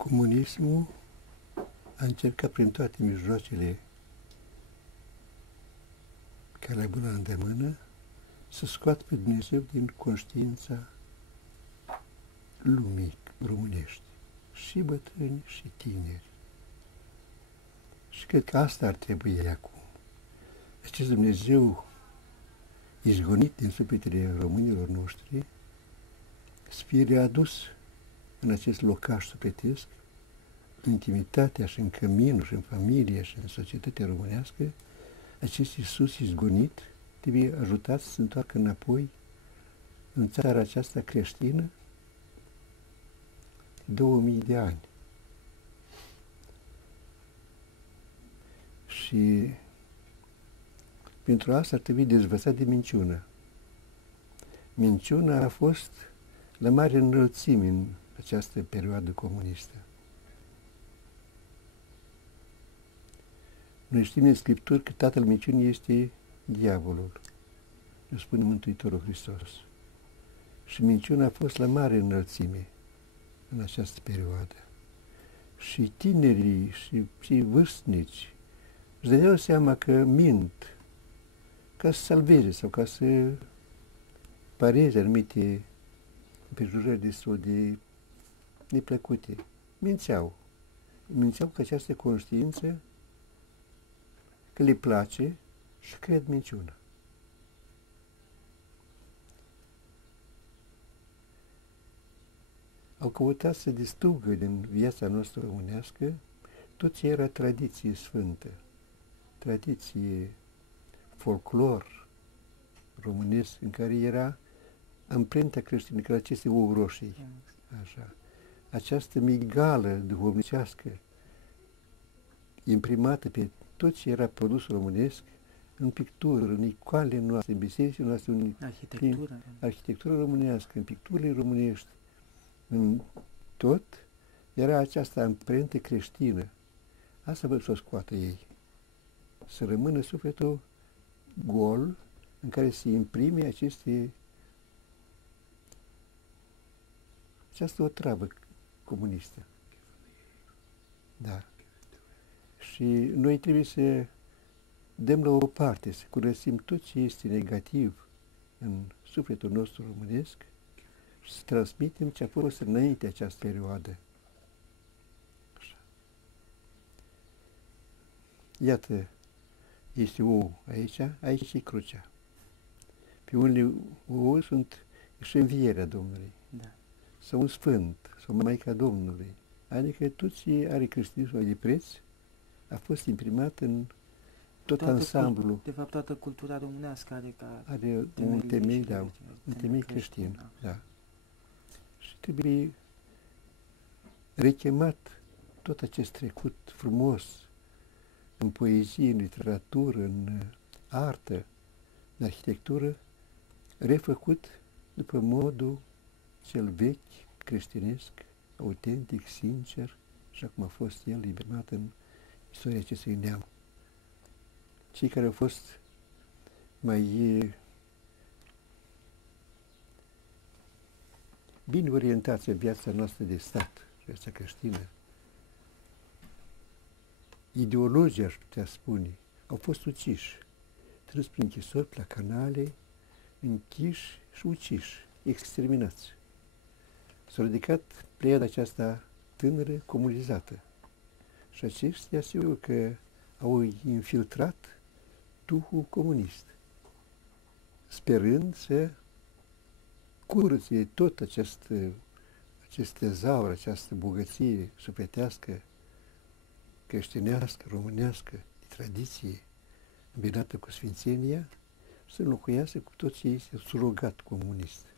Comunismul a încercat prin toate mijloacele care le-a avut la îndemână să scoată pe Dumnezeu din conștiința lumii românești, și bătrâni și tineri. Și cred că asta ar trebui acum. Acest Dumnezeu izgonit din sufletele românilor noștri să fie readus în acest locaș sufletesc, în intimitatea și în căminul și în familie și în societatea românească. Acest Iisus izgonit trebuie ajutat să se întoarcă înapoi în țara aceasta creștină 2000 de ani. Și pentru asta ar trebui dezvățat de minciună. Minciuna a fost la mare înălțime în această perioadă comunistă. Noi știm în Scripturi că tatăl minciunii este diavolul, ne spune Mântuitorul Hristos. Și minciuna a fost la mare înălțime în această perioadă. Și tinerii și vârstnici își dădeau seama că mint ca să salveze sau ca să pareze anumite împrejurări destul de neplăcute. Mințeau cu această conștiință că le place și cred minciuna. Au căutat să distrugă din viața noastră românească tot ce era tradiție sfântă, tradiție, folclor românesc, în care era amprenta creștină, care aceste ouă roșii, așa. Această migală duhovnicească imprimată pe tot ce era produs românesc, în pictură, în icoanele noastre, în bisericile noastre, în arhitectura românească, în picturile românești, în tot, era această amprentă creștină. Asta vă să o scoată ei. Să rămână sufletul gol, în care se imprime această otravă comunistă. Da. Și noi trebuie să dăm la o parte, să curățim tot ce este negativ în sufletul nostru românesc și să transmitem ce a fost înainte această perioadă. Așa. Iată, este ou aici e crucea. Pe unele ouă sunt și învierea Domnului. Da. Sau un sfânt, sau Maica Domnului. Adică tot ce are creștinismul de preț a fost imprimat în tot ansamblul. De fapt, toată cultura românească are un temei, da, un temei creștin. Da. Și trebuie rechemat tot acest trecut frumos în poezie, în literatură, în artă, în arhitectură, refăcut după modul cel vechi, creștinesc, autentic, sincer, așa cum a fost el imprimat în istoria acestui neam. Cei care au fost mai bine orientați în viața noastră de stat, viața creștină, ideologii, aș putea spune, au fost uciși, trăs prin închisori, la canale, închiși și uciși, exterminați. S-a ridicat pleiada aceasta tânără, comunizată. Și aceștia, sigur că au infiltrat duhul comunist, sperând să curățe tot acest tezaur, această bogăție sufletească, creștinească, românească, de tradiție, îmbinată cu sfințenia, să înlocuiască cu tot ce este surogat comunist.